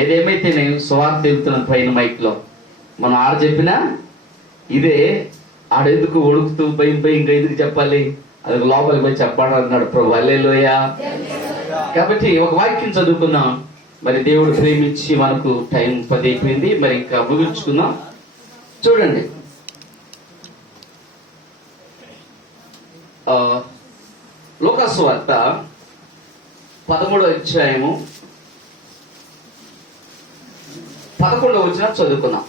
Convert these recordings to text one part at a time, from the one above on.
ఏదేమైతే నేను సువార్త తెలుపుతున్నాను పైన మైక్ లో. మనం ఆడ చెప్పినా ఇదే, ఆడెందుకు ఒడుకుతూ భయం ఇంకా ఎందుకు చెప్పాలి, అది లోపలికి పోయి చెప్పాడు అన్నాడు ప్రభు. హల్లెలూయా. కాబట్టి ఒక వాక్యం చదువుకుందాం. మరి దేవుడు ప్రేమించి మనకు టైం 10 అయిపోయింది, మరి ఇంకా ముగించుకుందాం. చూడండి, లూకాసు వార్త 13వ అధ్యాయము 11వ వచనం చదువుకుందాం.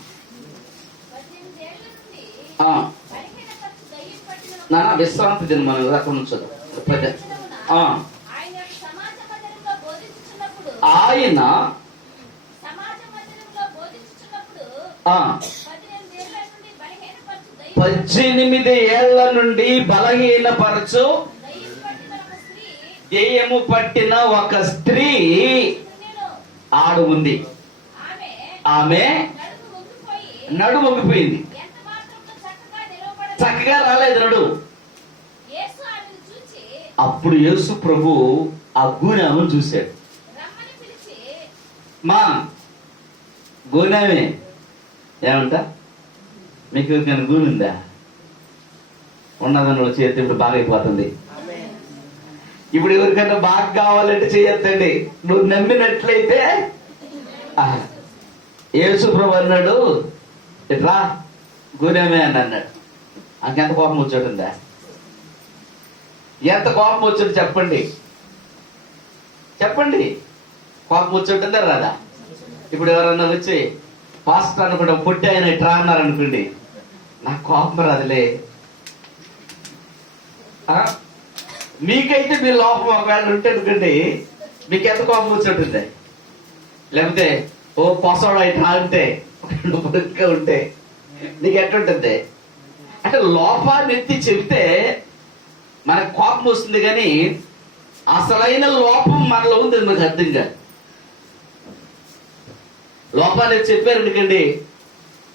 నాన్న విశ్రాంతి దినం మనం అక్కడ నుంచి ఆయన 18 ఏళ్ల నుండి బలహీనపరచు దెయ్యము పట్టిన ఒక స్త్రీ ఆడు ఉంది. ఆమె నడు మొంగిపోయింది, చక్కగా రాలేదు నడు. అప్పుడు యేసు ప్రభు ఆ గూనామను చూశాడు. మా గూనామే ఏమంట, మీకు కానీ గూనుందా? ఉన్నదని చేతి ఇప్పుడు బాగా అయిపోతుంది. ఇప్పుడు ఎవరికైనా బాగా కావాలంటే చేయొద్దండి. నువ్వు నమ్మినట్లయితే యేసు ప్రభు అన్నాడు ఇట్లా గూనామే అని అన్నాడు. అంకెంత కోపం వచ్చాడుందా? ఎంత కోపం వచ్చాడు చెప్పండి, చెప్పండి. కోపం వచ్చాడుందా రాదా? ఇప్పుడు ఎవరన్నా వచ్చి పాస్టర్ అనుకుంటా పుట్టి ఆయన ఇట్లా అన్నారు అనుకోండి, నాకు కోపం రాదులే. మీకైతే మీ లోపం ఒకవేళ ఉంటే అనుకోండి, మీకు ఎంత కోపం వచ్చి లేకపోతే ఓ పొసవాడు ఇట్లా అంటే ఉంటే నీకు ఎట్లుంటుంది? అంటే లోపాన్ని ఎత్తి చెబితే మనకు కోపం వస్తుంది, కానీ అసలైన లోపం మనలో ఉంది మనకు అర్థం కాదు. లోపాన్ని చెప్పారు ఎందుకండి,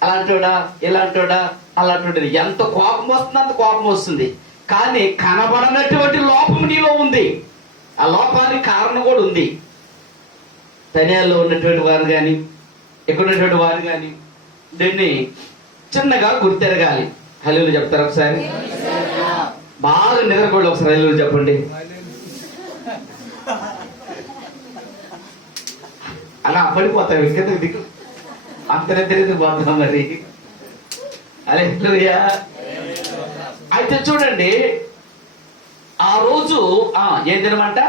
అలాంటోడా ఇలాంటోడా అలాంటి ఎంత కోపం వస్తుంది అంత కోపం వస్తుంది, కానీ కనబడనటువంటి లోపం నీలో ఉంది. ఆ లోపానికి కారణం కూడా ఉంది. తనియాల్లో ఉన్నటువంటి వారు కానీ ఇక్కడ ఉన్నటువంటి వారు కానీ దీన్ని చిన్నగా గుర్తెరగాలి. హల్లెలూయా చెప్తారు ఒకసారి, బాగా నిద్రపోయి ఒకసారి హల్లెలూయా చెప్పండి. అలా పడిపోతాం ఇంకా దిక్కు అంత నిద్ర పోతాం మరి. హల్లెలూయా. అయితే చూడండి, ఆ రోజు ఏం దినమంట?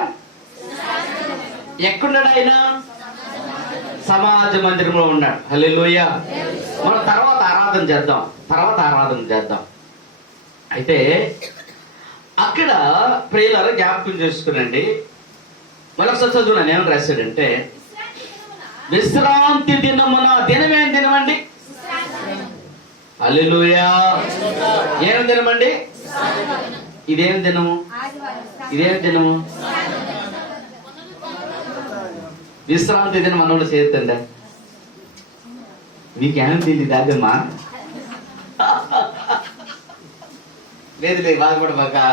ఎక్కడున్నాడు ఆయన? సమాజ మందిరంలో ఉన్నాడు. హల్లెలూయా. మనం తర్వాత ఆరాధన చేద్దాం. అయితే అక్కడ ప్రియులారా జ్ఞాపకం చేసుకునండి. మరొకసారి చదువున్నాను ఏమని రాశాడంటే, విశ్రాంతి దినమున, దినమేం దినమండి? హల్లెలూయా. ఏం దినమండి? ఇదేం దినము? విశ్రాంతి దినం మనోళ్ళు చేస్తుండే. మీకేం తెలియదు అదమ్మా? లేదు బాగా కూడా బాగా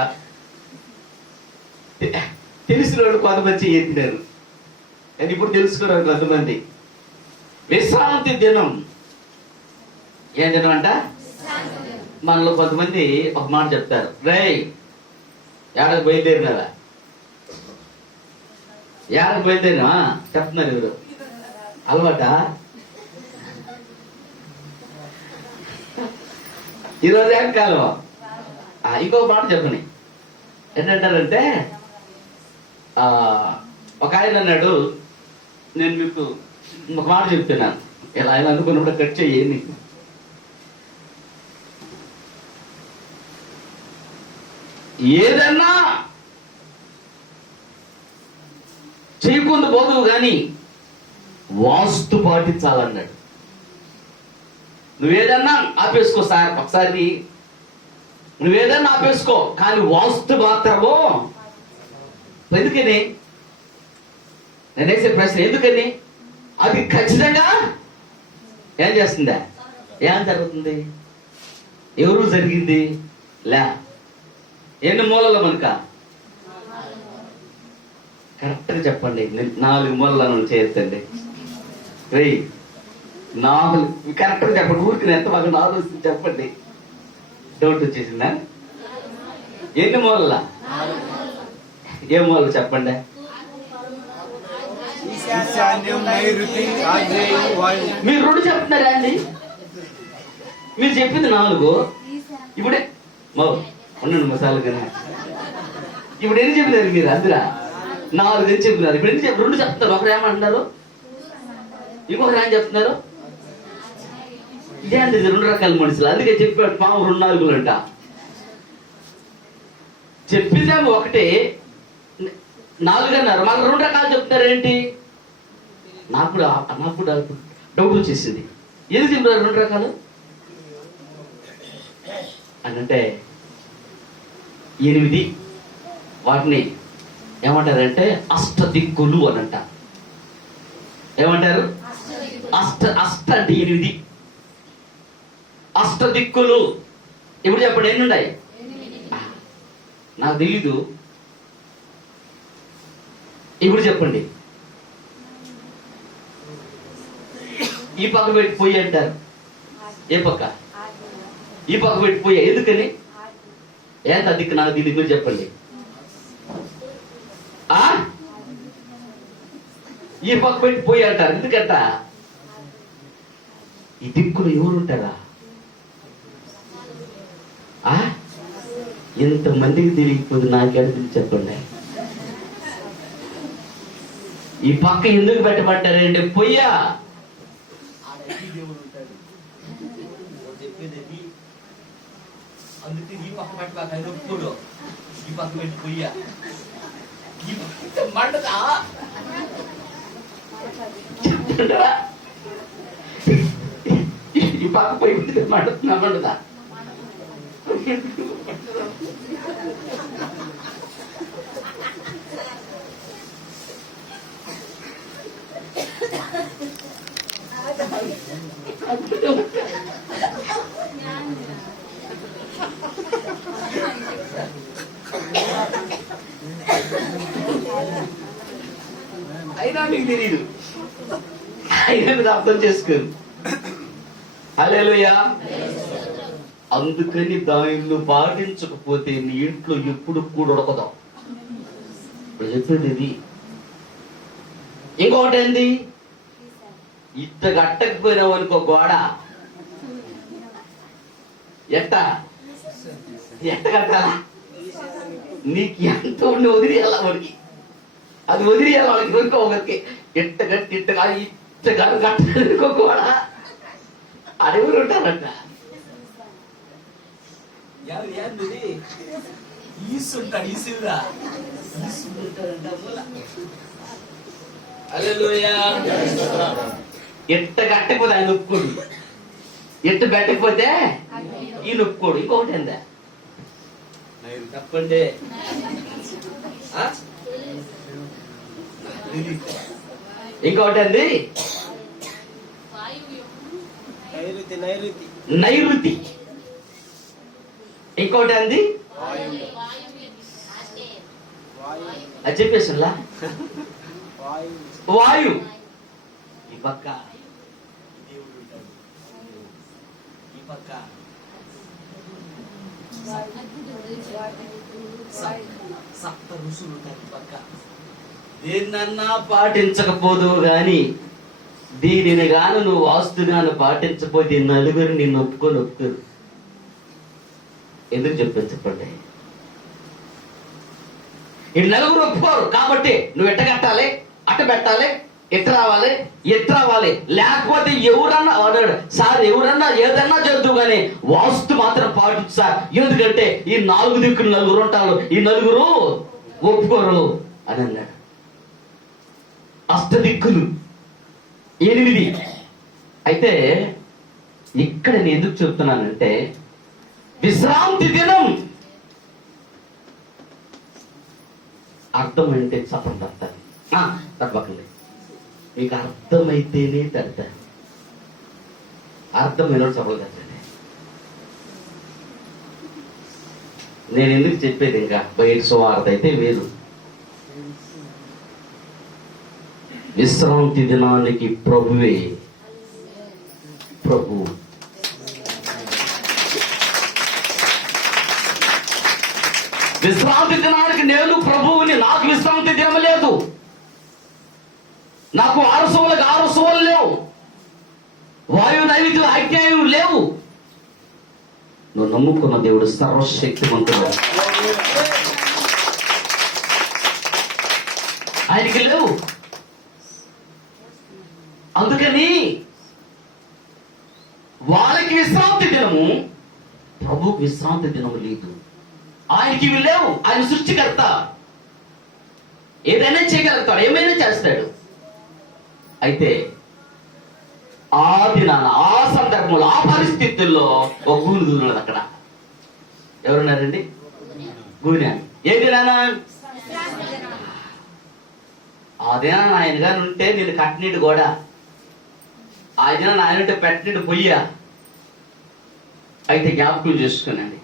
తెలిసిన వాళ్ళు కొంతమంది ఎత్తినారు, కానీ ఇప్పుడు తెలుసుకోరు కొంతమంది. విశ్రాంతి దినం ఏం దినం అంట? మనలో కొంతమంది ఒక మాట చెప్తారు, రేయ్ ఏడకు బయలుదేరినావా? ఏడకు బయలుదేరినా చెప్తున్నారు ఎవరు? అలవాట. ఈరోజు ఏం కాలం. ఇంకో మాట చెప్పని ఏంటంటారంటే, ఒక ఆయన అన్నాడు, నేను మీకు ఒక మాట చెప్తున్నాను, ఇలా ఆయన అనుకున్నప్పుడు కట్ చేయండి. ఏదన్నా చేయకుండా పోదువు కానీ వాస్తు పాటించాలన్నాడు. నువ్వేదన్నా ఆపేసుకో సార్, ఒకసారి నువ్వేదన్నా ఆపేసుకో, కానీ వాస్తు మాత్రము. ఎందుకని నేనేసే ప్రశ్న, ఎందుకని? అది ఖచ్చితంగా ఏం చేస్తుందా? ఏం జరుగుతుంది? ఎవరు జరిగింది? లే ఎన్ని మూలలు మనక కరెక్ట్గా చెప్పండి. 4 మూలలను చేయొద్దండి. వెయ్యి 4 కరెక్ట్గా చెప్పండి. ఊరికి ఎంత మాకు 4 వస్తుంది చెప్పండి. డౌట్ వచ్చేసిందా? ఎన్ని మూలల? ఏ మూలలు చెప్పండి? మీరు 2 చెప్తున్నారా అండి? మీరు చెప్పింది 4. ఇప్పుడే ఉండండి మసాలు కదా. ఇప్పుడు ఎన్ని చెప్పినారు మీరు? అందురా 4 అని చెప్పినారు. ఇప్పుడు ఎన్ని 2 చెప్తున్నారు. ఒకరు ఏమంటున్నారు, ఇంకొకరు ఏం చెప్తున్నారు? ఇదే అండి 2 రకాల మనుషులు. అందుకే చెప్పాడు పాము 2 నాలుగులు అంట. చెప్పిందేమో ఒకటి, 4 అన్నారు. మాకు 2 రకాలు చెప్తారు ఏంటి? నాకు కూడా డౌట్ వచ్చేసింది. ఎందుకు చెప్పారు 2 రకాలు అంటే 8 వాటిని ఏమంటారంటే అష్టదిక్కులు అనంట. ఏమంటారు? అష్ట అంటే 8 అష్టదిక్కులు. ఇప్పుడు చెప్పండి ఎన్ని ఉన్నాయి? నాకు తెలీదు. ఇప్పుడు చెప్పండి. ఈ పక్క పెట్టి పొయ్యి అంటారు. ఏ పక్క? ఈ పక్క పెట్టి పొయ్యి. ఎందుకని? ఎంత దిక్కు నాకు దీనికి మీరు చెప్పండి. ఈ పక్క పెట్టి పొయ్యి అంటారు. ఎందుకంట? ఈ దిక్కులు ఎవరుంటారా? ఎంతమందికి తెలియకపోతే నాకెడుతుంది చెప్పండి. ఈ పక్క ఎందుకు పెట్టబడ్డారంటే పొయ్యా అందుకే ఈ పక్క పెట్టబాక నొప్పుడు. ఈ పక్క పెట్టి పొయ్యా మండదా? ఈ పక్క పొయ్యి మండుతున్నా మండదా? అయినా మీకు తెలియదు. అయినా మీరు అర్థం చేసుకోరు. హల్లెలూయా. అందుకని దానిలో పాటించకపోతే నీ ఇంట్లో ఎప్పుడు కూడా ఉడకదు. ఇప్పుడు చెప్పేది ఇది. ఇంకొకటి ఏంది? ఇట్ట కట్టకపోయినావు అనుకో గోడ, ఎట్ట కట్టాలా? నీకు ఎంత ఉండి వదిలేయాల వాడికి. అది వదిలేయాలి వాళ్ళకి. ఇంకో ఒకరికి ఇట్ట కట్టి ఇట్టగా కట్టనుకో గోడ, అడవులు ఉంటారంట. ఎట్ట కట్టకపోతే ఆయన నొప్పుకోడు, ఎట్ట పెట్టకపోతే ఈ నొప్పుకోడు. ఇంకొకటి ఏందా చెప్పండి? ఇంకొకటి అండి నైరుతి. ఇంకోటి అంది అది చెప్పేసిలా వాయు. ఈ పక్క దేవుడు ఉంటాడు, ఈ పక్క సప్త ఋషులు ఉంటారు. ఈ పక్క దేన్నన్నా పాటించకపోదు గాని, దీనిని గాను నువ్వు వాస్తుగాను పాటించకపోతే 4 నిన్ను ఒప్పుకోరు. ఎందుకు చెప్పండి? ఈ 4 ఒప్పుకోరు కాబట్టి నువ్వు ఎట్ట కట్టాలి, అట్ట పెట్టాలి, ఎట్ట రావాలి. లేకపోతే ఎవరన్నా సార్ ఎవరన్నా ఏదన్నా చేద్దు కానీ వాస్తు మాత్రం పాటించు సార్. ఎందుకంటే ఈ 4 దిక్కులు 4 ఉంటారు, ఈ 4 ఒప్పుకోరు అని అన్నాడు. అష్టదిక్కులు 8. అయితే ఇక్కడ నేను ఎందుకు చెప్తున్నానంటే విశ్రాంతి దినం అర్థం అంటే చెప్పండి. తప్పకండి. మీకు అర్థమైతేనే తడతారు. అర్థమైన చెప్పలు తట్టండి. నేను ఎందుకు చెప్పేది ఇంకా బయట సువార్త అయితే వేరు. విశ్రాంతి దినానికి ప్రభువే ప్రభు. విశ్రాంతి దినానికి నేను ప్రభువుని. నాకు విశ్రాంతి దినం లేదు, నాకు వారసువులకు ఆరసువులు లేవు, వాయు నైవేద్యం అజ్ఞాయం లేవు. నువ్వు నమ్ముకున్న దేవుడు సర్వశక్తిమంతుడు, ఆయనకి లేవు. అందుకని వాళ్ళకి విశ్రాంతి దినము, ప్రభుకి విశ్రాంతి దినము లేదు. ఆయనకి ఇవి లేవు. ఆయన సృష్టికర్త, ఏదైనా చేయగలుగుతాడు, ఏమైనా చేస్తాడు. అయితే ఆ దినాన, ఆ సందర్భంలో, ఆ పరిస్థితుల్లో ఒక గూని దూరినది అక్కడ. ఎవరున్నారండి? గూనె. ఏ దినాన? ఆ దినాన ఆయన గారు ఉంటే నేను కట్టినీడు కూడా, ఆ దినాన ఆయన ఉంటే పెట్టనీడు పొయ్యా. అయితే జ్ఞాపకం చేసుకునండి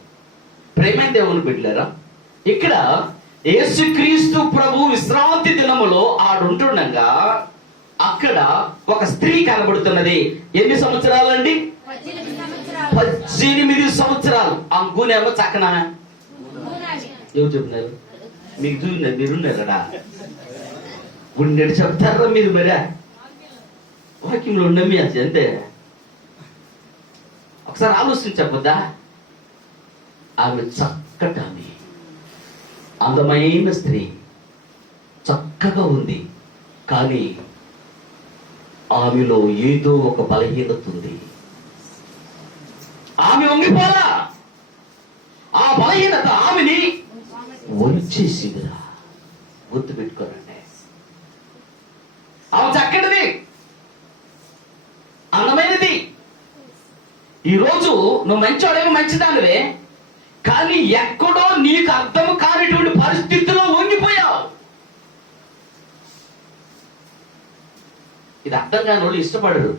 ప్రేమైన దేవుని బిడ్డలారా, ఇక్కడ యేసుక్రీస్తు ప్రభు విశ్రాంతి దినములో ఆడుంటుండగా అక్కడ ఒక స్త్రీ కనబడుతున్నది. ఎన్ని సంవత్సరాలండి? 18 సంవత్సరాలు. ఆ గూనేమో చక్కన. ఎవరు చెప్తున్నారు? మీకు చూస్తున్నారు, మీరున్నారా? ఉండేది చెప్తారా మీరు? మరే వాక్యంలో ఉండమి అది అంతే. ఒకసారి ఆలోచించబోద్దా? ఆమె చక్కటి ఆమె, అందమైన స్త్రీ, చక్కగా ఉంది. కానీ ఆమెలో ఏదో ఒక బలహీనత ఉంది. ఆమె వంగిపోలా. ఆ బలహీనత ఆమెని వచ్చేసిందిరా. గుర్తు పెట్టుకోనండి. ఆమె చక్కటిది, అందమైనది. ఈరోజు నువ్వు మంచివాడేమో, మంచిదానివే, కానీ ఎక్కడో నీకు అర్థం కానిటువంటి పరిస్థితుల్లో వంగిపోయావు. ఇది అర్థం కాని వాళ్ళు ఇష్టపడరు,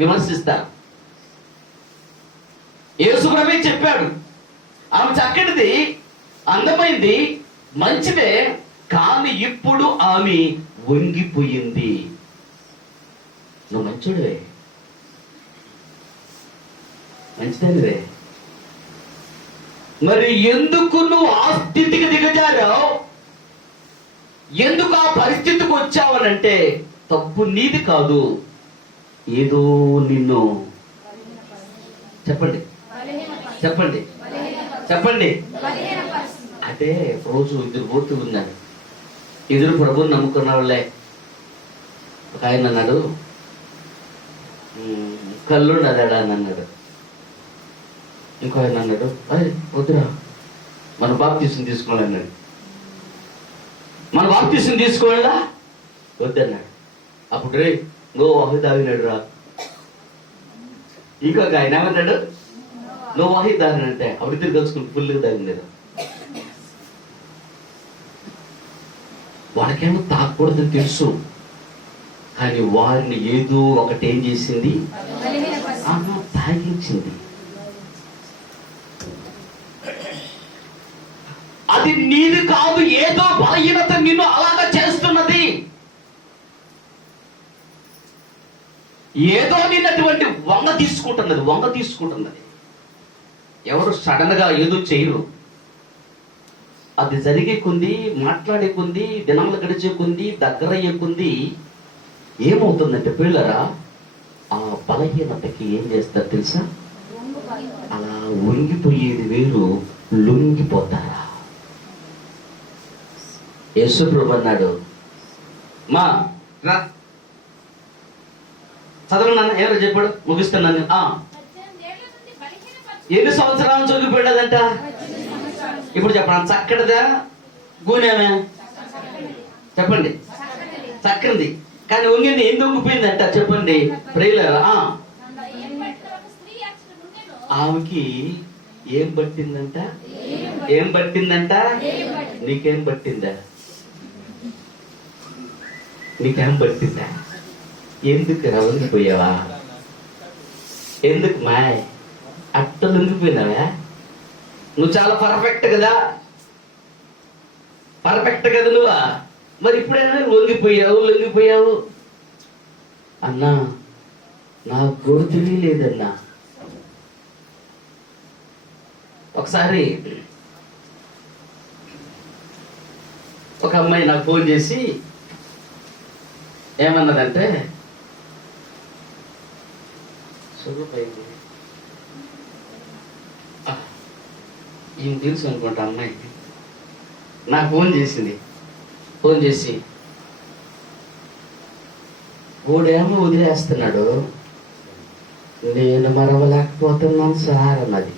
విమర్శిస్తారు. యేసు ప్రభువే చెప్పాడు, ఆమె చక్కటిది, అందమైంది, మంచిదే, కానీ ఇప్పుడు ఆమె వంగిపోయింది. నువ్వు మంచోడివే, మంచిదానివే, మరి ఎందుకు నువ్వు ఆ స్థితికి దిగజారావు? ఎందుకు ఆ పరిస్థితికి వచ్చావనంటే తప్పు నీది కాదు, ఏదో నిన్ను చెప్పండి చెప్పండి చెప్పండి. అంటే రోజు ఇద్దరు పోతూ ఉన్నారు. ఎదురు ప్రభుని నమ్ముకున్న వాళ్ళే. ఒక ఆయన అన్నాడు, కళ్ళున్నదాడా అని అన్నాడు. ఇంకో ఆయన అన్నాడు, అరే వద్దురా, మన బాప్తీసం తీసుకోవాలి అన్నాడు. మన బాప్తీసం తీసుకోవాలా? వద్దన్నాడు. అప్పుడు రే నువ్వు వాహి తాగినాడు రా. ఇంకొక ఆయన ఏమన్నాడు, నువ్వు వాహి తాగినంటే అప్పుడు ఇద్దరు కలుసుకుని ఫుల్గా తాగినారు. వాళ్ళకేమో తాగకూడదని తెలుసు, కానీ వారిని ఏదో ఒకటి ఏం చేసింది, తాగించింది. అది నీది కాదు, ఏదో బలహీనత నిన్ను అలాగా చేస్తున్నది. ఏదో నిన్నటువంటి వంగ తీసుకుంటున్నది. ఎవరు సడన్ గా ఏదో చేయరు. అది జరిగే కొంది, మాట్లాడే కొంది, దినములు గడిచే కొంది, దగ్గర అయ్యే కొంది ఏమవుతుందంటే పిల్లరా, ఆ బలహీనతకి ఏం చేస్తారు తెలుసా? అలా వంగిపోయేది వేరు, లొంగిపోతారా. యేసు ప్రభు అన్నాడు, మా రా చదవన్నా, ఎవరో చెప్పాడు, ముగిస్తున్నాను. ఎన్ని సంవత్సరాల నుంచి వంగిపోయాడంట? ఇప్పుడు చెప్పండి, చక్కటిదా గూనేమే? చెప్పండి, చక్కనిది. కానీ వంగింది, ఏం వంగిపోయిందంట చెప్పండి ప్రియులారా? ఆమెకి ఏం పట్టిందంట? ఏం పట్టిందంట? నీకేం పట్టిందా? నీకేం పట్టిందా? ఎందుకు వంగిపోయావా? ఎందుకు మాయ్ అట్ట లొంగిపోయినావా? నువ్వు చాలా పర్ఫెక్ట్ కదా, పర్ఫెక్ట్ కదా నువ్వా? మరి ఇప్పుడైనా లొంగిపోయావు. అన్నా నాకు కూడా తెలియలేదన్నా. ఒకసారి ఒక అమ్మాయి నాకు ఫోన్ చేసి ఏమన్నదంటే, సుఖపోయింది ఈయన తెలుసు అనుకుంటా అమ్మాయికి. నాకు ఫోన్ చేసింది. ఫోన్ చేసి ఓడేమో వదిలేస్తున్నాడు, నేను మరవలేకపోతున్నాను సార్ అన్నది.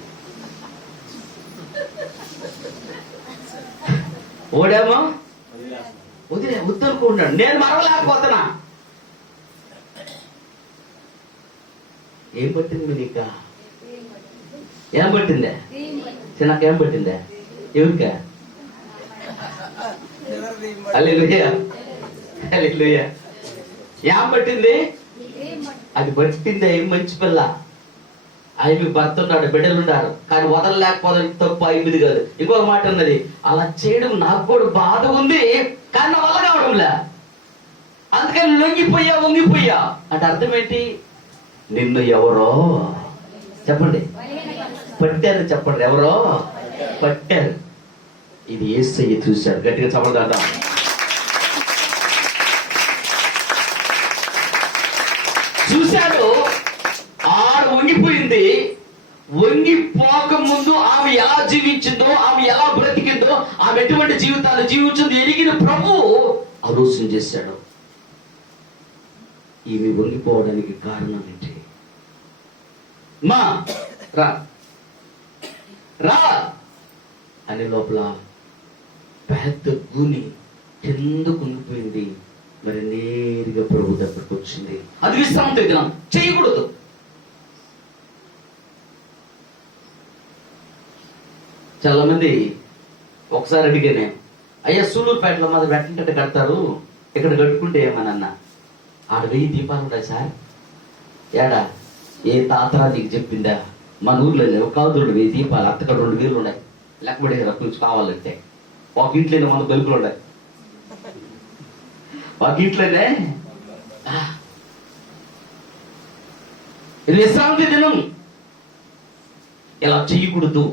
ఓడేమో వద్దనుకుంటున్నాడు, నేను మరవలేకపోతున్నా. ఏం పట్టింది నీకా? ఏం పట్టిందే? చిన్నకేం పట్టిందే? ఎవరికా? హల్లెలూయా, హల్లెలూయా. ఏం పట్టింది? అది పట్టిందే. ఏం మంచి పిల్ల. ఆయనకి భర్త ఉన్నాడు, బిడ్డలు ఉన్నారు, కానీ వదలలేకపోవడం తప్పు అయింది కాదు. ఇంకొక మాట ఉన్నది, అలా చేయడం నాకు కూడా బాధ ఉంది, కానీ నా వల్ల కావడంలే, అందుకని వంగిపోయా అంటే అర్థం ఏంటి? నిన్ను ఎవరో చెప్పండి పట్టారు, చెప్పండి ఎవరో పట్టారు. ఇది యేసయ్య చూశాడు. గట్టిగా చెప్పదాం. చూశాడు, ఆడ వంగిపోయింది. వంగిపోక ముందు ఆమె ఎలా జీవించిందో, ఆమె ఎలా బ్రతికిందో, ఆమె ఎటువంటి జీవితాలు జీవించిందో ఎరిగిన ప్రభువు ఆలోచన చేశాడు. ఈమె వంగిపోవడానికి కారణం ఏంటి? మా రా రా అనే లోపల పెద్ద గుని కింద కుంగిపోయింది. మరి నేరుగా ప్రభు దగ్గరకు వచ్చింది. అది విశ్రాంతి దినం, చేయకూడదు. చాలా మంది ఒకసారి అడిగానే, అయ్యా సూలూరుపేటలో మాది వెంటనే కడతారు, ఇక్కడ కట్టుకుంటే ఏమనన్నా, ఆడ 1000 దీపాలు ఉన్నాయి సార్. ఏడా ఏ తాతరా నీకు చెప్పిందా? మన ఊర్లో లేవు కాదు 1000 దీపాలు, అత్తక్కడ 2000 ఉన్నాయి. లెక్కబడే కొంచెం కావాలంటే ఒక ఇంట్లోనే 100 బల్బులు ఉన్నాయి. ఒక ఇంట్లోనే. ఇది విశ్రాంతి దినం, ఇలా చెయ్యకూడదు.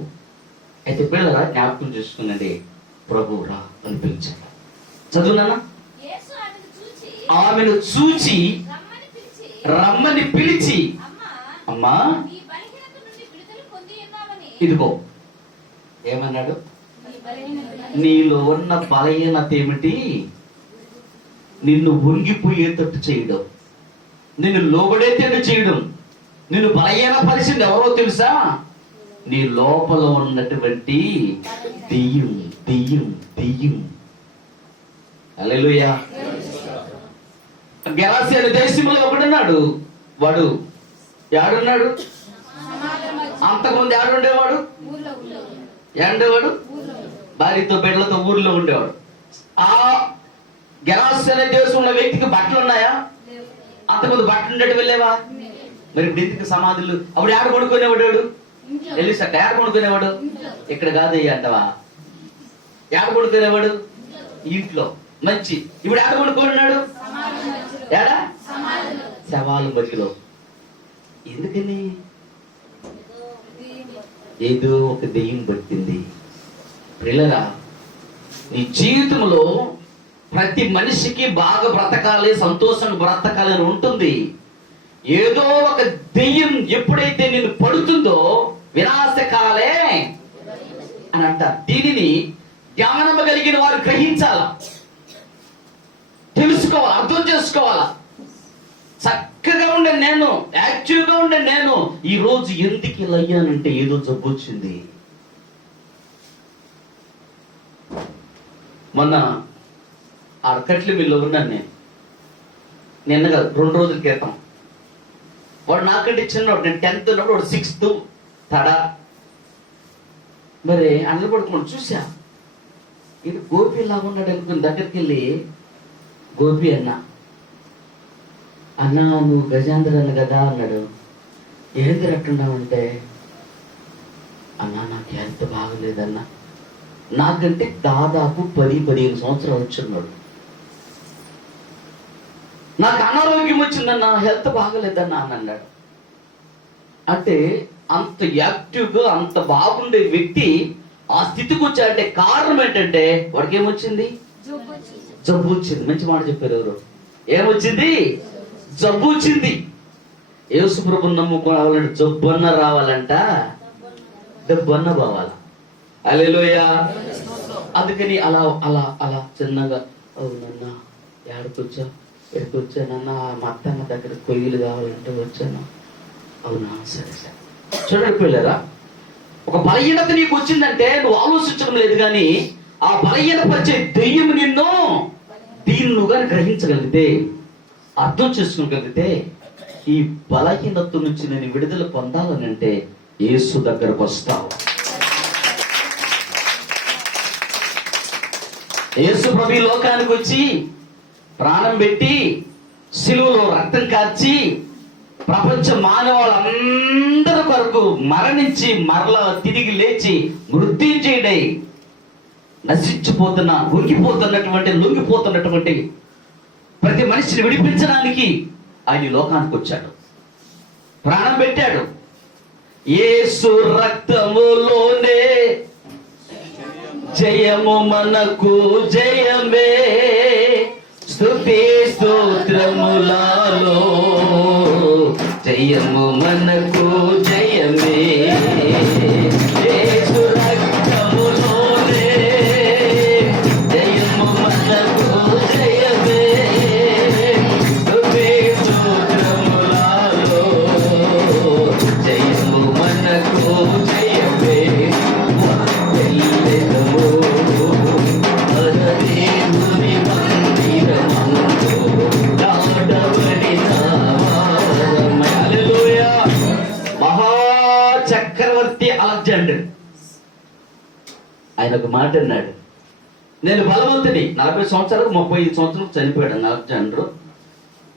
అయితే పిల్లరా జ్ఞాపకం చేసుకునండి, ప్రభు రా అని పిలిచాడు. చదువునా? ఆమెను చూచి రమ్మని పిలిచి, అమ్మా ఇదిగో ఏమన్నాడు? నీలో ఉన్న బలహీనత ఏమిటి? నిన్ను వంగిపోయేటట్టు చేయడం, నిన్ను లోబడేటట్టు చేయడం, నిన్ను బలహీన పరిచింది ఎవరో తెలుసా? నీ లోపల ఉన్నటువంటి దెయ్యం. దెయ్యం దెయ్యం హల్లెలూయా. గెరాసీ దేశంలో ఒకడున్నాడు. వాడు ఏడున్నాడు? అంతకుముందు ఏడుండేవాడు? ఏడుండేవాడు? భార్యతో బిడ్డలతో ఊర్లో ఉండేవాడు. ఆ గెరాసీ అనే దేశంలో వ్యక్తికి బట్టలు ఉన్నాయా? అంతకుముందు బట్టలు ఉండేటి వెళ్ళేవా? మరి ఇప్పుడు ఎందుకు సమాధులు? అప్పుడు ఏడ పడుకునేవాడు? ఎలిసా ఏడ పడుకునేవాడు? ఇక్కడ కాదయ్యా అంటవా? ఏడ పడుకునేవాడు? ఇంట్లో. మంచి. ఇప్పుడు ఏడ పడుకున్నాడు? ఏడా? శవాలు మధ్యలో. ఎందుకని? ఏదో ఒక దెయ్యం పట్టింది. పిల్లరా, నీ జీవితంలో ప్రతి మనిషికి బాగా బ్రతకాలి, సంతోషంగా బ్రతకాలి అని ఉంటుంది. ఏదో ఒక దెయ్యం ఎప్పుడైతే నిన్ను పడుతుందో వినాశకాలే అని అంటారు. దీనిని జ్ఞానము కలిగిన వారు గ్రహించాల, తెలుసుకోవాలి, అర్థం చేసుకోవాలా. చక్కగా ఉండే నేను, యాక్టివ్గా ఉండే నేను ఈ రోజు ఎందుకు ఇలా అయ్యానంటే ఏదో జబ్బు వచ్చింది. మొన్న ఆ కట్ల మిల్లు ఉన్నాను నేను. నిన్న కాదు 2 రోజుల క్రితం. వాడు నాకంటే చిన్నవాడు. నేను 10th ఉన్నప్పుడు వాడు 6th తడా. మరి అన్న పడుకున్నాడు. చూసా, ఇది గోపి లాగా ఉన్నాడు అనుకుని దగ్గరికి వెళ్ళి, గోపి అన్నా నువ్వు గజాంధ్రను కదా అన్నాడు. ఏంది అట్టున్నావంటే, అన్నా నాకు హెల్త్ బాగలేదన్నా. నాకంటే దాదాపు 10-15 సంవత్సరాలు వచ్చున్నాడు. నాకు అనారోగ్యం వచ్చిందన్న, హెల్త్ బాగలేదన్నా అని అన్నాడు. అంటే అంత యాక్టివ్గా అంత బాగుండే వ్యక్తి ఆ స్థితికి వచ్చాడంటే కారణం ఏంటంటే వాడికి ఏమొచ్చింది? జబ్బు వచ్చింది. మంచి మాట చెప్పారు ఎవరు. ఏమొచ్చింది? జబ్బు వచ్చింది. యేసు ప్రభువుని నమ్ముకోవాలంటే జబ్బు అన్న రావాలంట, డబ్బు అన్న పోవాల. హల్లెలూయా. అందుకని అలా అలా అలా చిన్నగా, అవునన్నా ఎక్కడికి వచ్చానన్నా, మా అత్తమ్మ దగ్గర కొయ్యలు కావాలంటే వచ్చాను. అవునా, సరే సరే. చూడండి పిల్లరా, ఒక బలహీనత నీకు వచ్చిందంటే నువ్వు ఆలోచించడం లేదు, కానీ ఆ బలహీనపరిచే దెయ్యం నిన్ను దీన్ని కానీ గ్రహించగలిగితే, అర్థం చేసుకోగలిగితే, ఈ బలహీనత నుంచి నేను విడుదల పొందాలని అంటే యేసు దగ్గరకు వస్తావు. యేసు ప్రభు లోకానికి వచ్చి ప్రాణం పెట్టి శిలువలో రక్తం కార్చి ప్రపంచ మానవాళ్ళందరి కొరకు మరణించి మరలా తిరిగి లేచి మృత్యుంజయుడై నశించిపోతున్న, ఉరిగిపోతున్నటువంటి, లొంగిపోతున్నటువంటి ప్రతి మనిషిని విడిపించడానికి ఆయన లోకానికి వచ్చాడు, ప్రాణం పెట్టాడు. యేసు రక్తములోనే జయము మనకు జయమే, స్తుతి స్తోత్రములలో జయము మనకు జయమే. యేసు రక్తములోనే జయము మనకు జయమే, స్తుతి స్తోత్రములలో జయము మనకు జయమే. చక్రవర్తి అలెగ్జాండర్ ఆయన ఒక మాట అన్నాడు, నేను బలవంతుని. 40 సంవత్సరాలకు 35 సంవత్సరాలకు చనిపోయాడు అలెగ్జాండర్.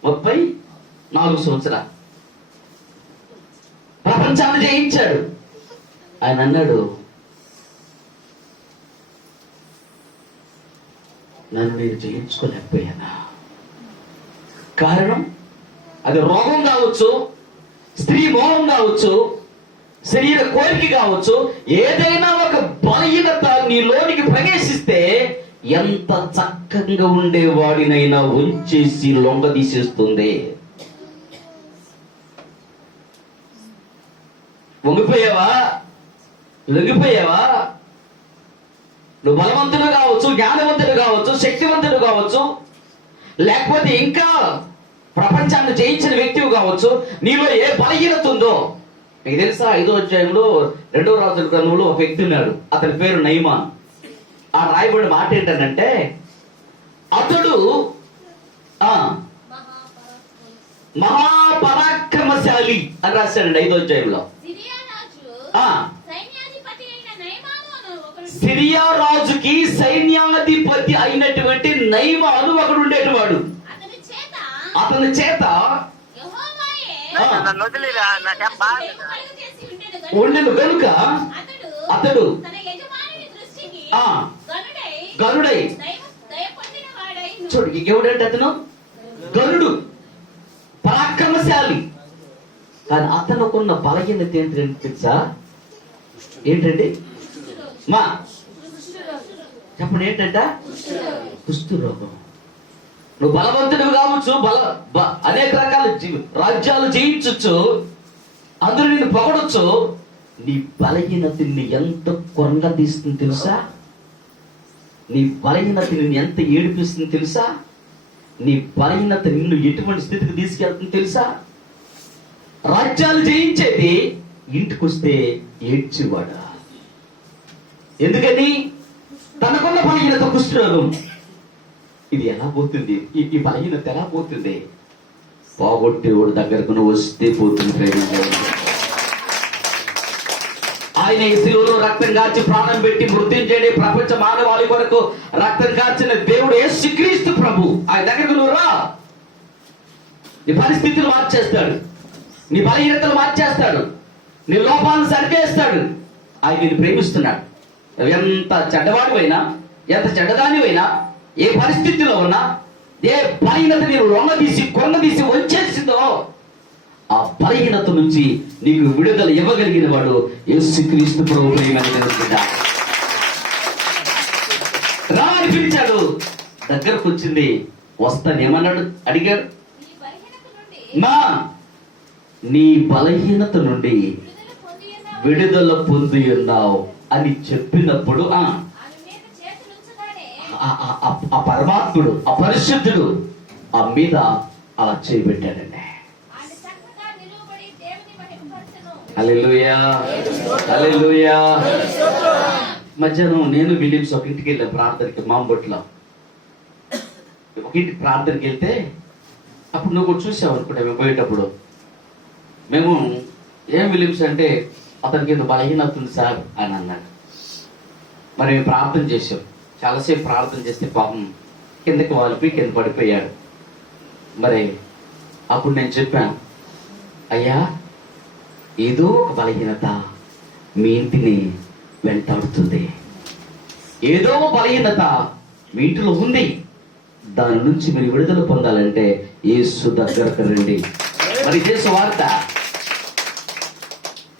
34 సంవత్సరాలు ప్రపంచాన్ని జయించాడు. ఆయన అన్నాడు, నన్ను నేను జయించుకోలేకపోయానా? కారణం అది రోగం కావచ్చు, స్త్రీ మోహం కావచ్చు, శరీర కోరిక కావచ్చు, ఏదైనా ఒక బలహీనత నీలోనికి ప్రవేశిస్తే ఎంత చక్కగా ఉండేవాడినైనా ఉంచేసి లొంగ తీసేస్తుంది. వంగిపోయావా? లొంగిపోయావా? నువ్వు బలవంతుడు కావచ్చు, జ్ఞానవంతుడు కావచ్చు, శక్తివంతుడు కావచ్చు, లేకపోతే ఇంకా ప్రపంచాన్ని జయించిన వ్యక్తివి కావచ్చు, నీలో ఏ బలహీనత ఉందో మీకు తెలుసా? 5వ అధ్యాయంలో 2వ రాజుల గ్రంథంలో ఒక వ్యక్తి ఉన్నాడు, అతని పేరు నయమాన్. ఆ రాయబడిన మాట ఏంటంటే, అతడు మహాపరాక్రమశాలి అని రాశాడండి 5వ అధ్యాయంలో. సిరియా రాజుకి సైన్యాధిపతి అయినటువంటి నయమాను ఒకడు ఉండేటివాడు. అతని చేత ఉండేను కనుక అతడు గరుడై, చూడు ఎవడంటే అతను గరుడు, పరాక్రమశాలి. కానీ అతనుకున్న బలహీనత ఏంటంటే తెలుసా? ఏంటండి మా చెప్పండి, ఏంటంట? కుష్ఠరోగం. నువ్వు బలవంతుడు కావచ్చు, అనేక రకాల రాజ్యాలు జయించవచ్చు, అందరూ నిన్ను పొగడొచ్చు. నీ బలహీనతని ఎంత కొరంగా తీస్తుంది తెలుసా? నీ బలహీనత నిన్ను ఎంత ఏడిపిస్తుంది తెలుసా? నీ బలహీనత నిన్ను ఎటువంటి స్థితికి తీసుకెళ్తుంది తెలుసా? రాజ్యాలు జయించేది ఇంటికి వస్తే ఏడ్చేవాడా? ఎందుకని? తనకున్న బలహీనత కుష్ఠరోగం. ఇది ఎలా పోతుంది? ఈ బలహీనత ఎలా పోతుంది? పోగొట్టేవాడు దగ్గరకు నువ్వు వస్తే పోతుంది. ఆయన ఈ శిలువలో రక్తం కార్చి ప్రాణం పెట్టి మృత్యుంజయుడే, ప్రపంచ మానవాళి కొరకు రక్తం కార్చిన దేవుడు యేసుక్రీస్తు ప్రభు. ఆయన దగ్గరకు నువ్వు రా, నీ పరిస్థితులు మార్చేస్తాడు, నీ బలహీనతలు మార్చేస్తాడు, నీ లోపాలను సరిచేస్తాడు. ఆయన నిన్ను ప్రేమిస్తున్నాడు. ఎంత చెడ్డవాడివైనా, ఎంత చెడ్డదానివైనా, ఏ పరిస్థితిలో ఉన్నా ఏ బలహీనత నీవు లొంగదీసి కొంగదీసి వచ్చేసిందో ఆ బలహీనత నుంచి నీకు విడుదల ఇవ్వగలిగిన వాడు యేసుక్రీస్తు ప్రభువు. రా అని పిలిచాడు, దగ్గరకు వచ్చింది. వస్తాను ఏమన్నాడు, అడిగాడు. మా నీ బలహీనత నుండి విడుదల పొంది ఉన్నావు అని చెప్పినప్పుడు ఆ పరమాత్ముడు, ఆ పరిశుద్ధుడు ఆ మీద అలా చేయబెట్టాడండి. హల్లెలూయా, హల్లెలూయా. మధ్యాహ్నం నేను విలియమ్స్ ఒక ఇంటికి వెళ్ళాను ప్రార్థనకి, మాంబొట్లో ఒక ఇంటికి ప్రార్థనకి వెళ్తే అప్పుడు నువ్వు కూడా చూసావు అనుకుంటా. మేము పోయేటప్పుడు మేము ఏం విలియమ్స్ అంటే అతనికి ఏదో బలహీనత ఉంది సార్ అని అన్నాడు. మరి మేము ప్రార్థన చేసాం, చాలాసేపు ప్రార్థన చేస్తే పాపం కిందకి వాలిపోయి కింద పడిపోయాడు. మరి అప్పుడు నేను చెప్పాను, అయ్యా ఏదో ఒక బలహీనత మీ ఇంటిని వెంటాడుతుంది, ఏదో బలహీనత మీ ఇంటిలో ఉంది, దాని నుంచి మీరు విడుదల పొందాలంటే యేసు దగ్గరకు రండి. మరి చేసే వార్త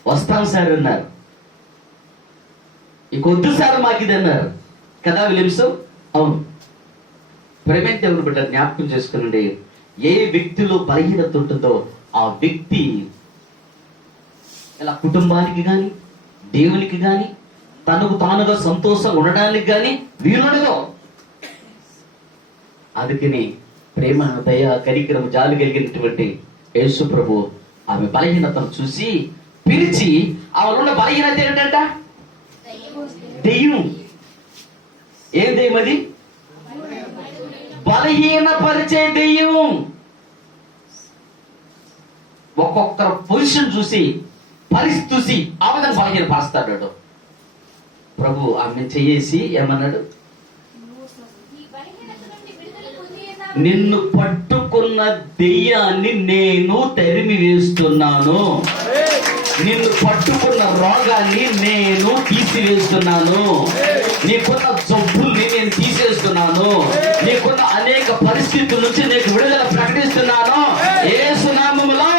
వస్తాం సార్ అన్నారు. ఇంకొద్దు సార్ మాకు ఇది అన్నారు కదా విలియమ్స్. అవును, ప్రేమ దేవుని బిడ్డ జ్ఞాపకం చేసుకునండి. ఏ వ్యక్తిలో బలహీనత ఉంటుందో ఆ వ్యక్తి ఇలా కుటుంబానికి కానీ దేవునికి కానీ తనకు తానుగా సంతోషంగా ఉండడానికి కానీ వీలుండదు. అందుకని ప్రేమ, దయ, కనికరం, జాలి కలిగినటువంటి యేసు ప్రభు ఆమె బలహీనతను చూసి పిలిచి, ఆమెలో బలహీనత ఏంటంట? దెయ్యం. ఏం దెయ్యం అది? బలహీనపరిచే దెయ్యం. ఒక్కొక్కరు పొజిషన్ చూసి, పరిస్థితి చూసి ఆ విధంగా బలహీనపరుస్తాడు ప్రభు. ఆమె చేసి ఏమన్నాడు? నిన్ను పట్టుకున్న దెయ్యాన్ని నేను తరిమి వేస్తున్నాను, నిన్ను పట్టుకున్న రోగాన్ని నేను తీసివేస్తున్నాను, నీకున్న జబ్బుల్ని నేను తీసేస్తున్నాను, నీకున్న అనేక పరిస్థితుల నుంచి నీకు విడుదల ప్రకటిస్తున్నాను యేసు నామములో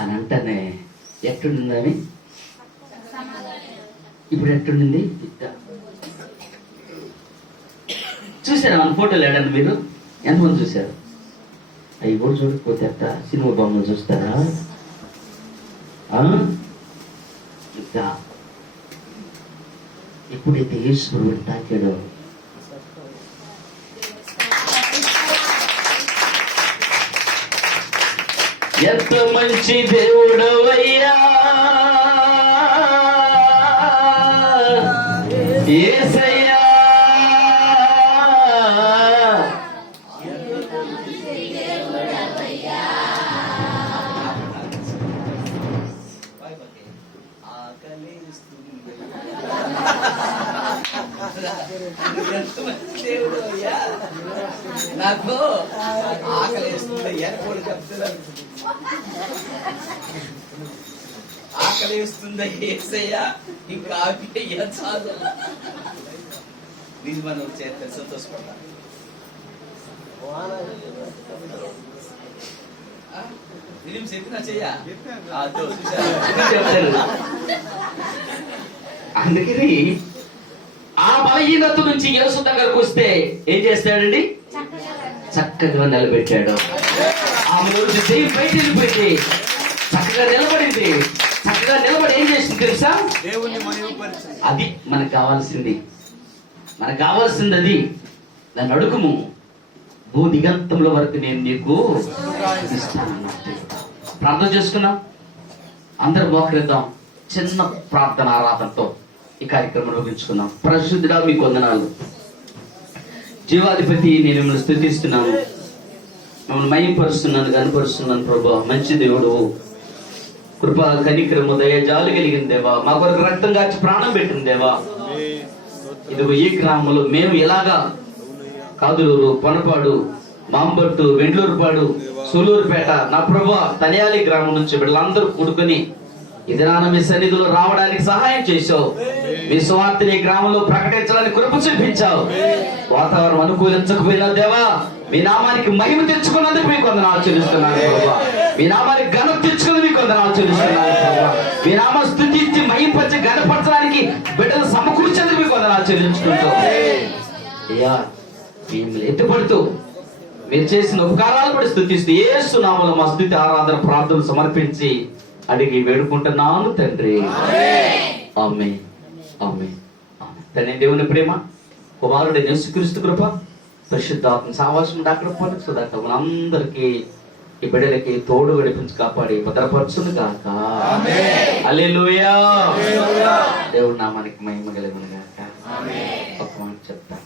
అని అంటేనే ఎట్టుండిందని. ఇప్పుడు ఎట్టుండింది చూసారా? మన ఫోటోలు ఏడండి మీరు ఎంతమంది చూశారు? అవి కూడా చూడకపోతే అట్ట సినిమా బొమ్మలు చూస్తారా? ఇంకా ఎప్పుడైతే ఈశ్వరుడు తాకాడో ఎంత మంచి దేవుడవయ్యా యేసయ్యా, నాకు ఆకలేస్తుంది, ఆకలేస్తుంది యేసయ్యా, ఇంకా ఆపేయ్యా చాలు. నిజ మనం చేస్తే సంతోషపడతా. విలియం చెప్పినా చెయ్యా అందుకని ఆ బలహీనత నుంచి యేసు దగ్గరకు వస్తే ఏం చేస్తాడండి? చక్కగా నిలబెట్టాడు. ఆమె నుంచి దెయ్యం బయట వెళ్ళిపోయింది, చక్కగా నిలబడింది. చక్కగా నిలబడి ఏం చేసింది తెలుసా? అది మనకు కావాల్సింది, మనకు కావాల్సింది అది. దాన్ని అడుగుము, భూ దిగంతంలో వరకు నేను నీకు ఇస్తాను. ప్రార్థన చేసుకున్నాం, అందరూ మోకరిద్దాం. చిన్న ప్రార్థన ఆరాధనతో ఈ కార్యక్రమం ముగించుకున్నాం. పరిశుద్ధుడా మీకు వందనాలు. జీవాధిపతి, నేను మిమ్మల్ని స్తుతిస్తున్నాను, మిమ్మల్ని మహిమపరుస్తున్నాను, కనపరుస్తున్నాను ప్రభా. మంచి దేవుడు, కృప, కనికరము, దయ, జాలి కలిగిన దేవా, మా కొరకు రక్తం కాచి ప్రాణం పెట్టిన దేవా. ఇదిగో ఈ గ్రామంలో మేము ఎలాగా కాదులూరు, పొనపాడు, మాంబట్టు, వెండ్లూరుపాడు, సూలూరుపేట, నా ప్రభా తనియాలి గ్రామం నుంచి వీళ్ళందరూ కూడుకొని ఈ దినాన మీ సన్నిధిలో రావడానికి సహాయం చేశావు. మీ సువార్తని ఈ గ్రామంలో ప్రకటించడానికి కృప చూపించావు. వాతావరణం అనుకూలించకపోయినా దేవా, మీ నామానికి మహిమ తెచ్చుకున్నందుకు మీకు వందనాలు చెల్లిస్తున్నాను ప్రభువా. మీ నామానికి ఘనత తెచ్చుకుని మీకు వందనాలు చెల్లిస్తున్నాను ప్రభువా. మీ నామ స్తుతించి మహింపరిచి ఘనపరచడానికి బిడ్డలు సమకూర్చేందుకు మీకు వందనాలు చెల్లించుకుంటాం. అయ్యా, మిమ్మల్ని ఎత్తుపడుతూ మీరు చేసిన ఉపకారాలు కూడా స్తుతిస్తూ యేసు నామములో మా స్తుతి ఆరాధన ప్రార్థనలు సమర్పించి అడిగి వేడుకుంటున్నాను తండ్రి. ఆమేన్, ఆమేన్, ఆమేన్. తండ్రి దేవుని ప్రేమ, కుమారుడు యేసుక్రీస్తు కృప, పరిశుద్ధాత్మ సహవాసం డాక్టర్ సుధాకర్ మనందరికీ ఈ బిడ్డలకి తోడు గడిపించి కాపాడి భద్రపరచును గాక. హల్లెలూయా. దేవుడి నామానికి మహిమ కలుగును గాక. ఒక మాట చెప్తా.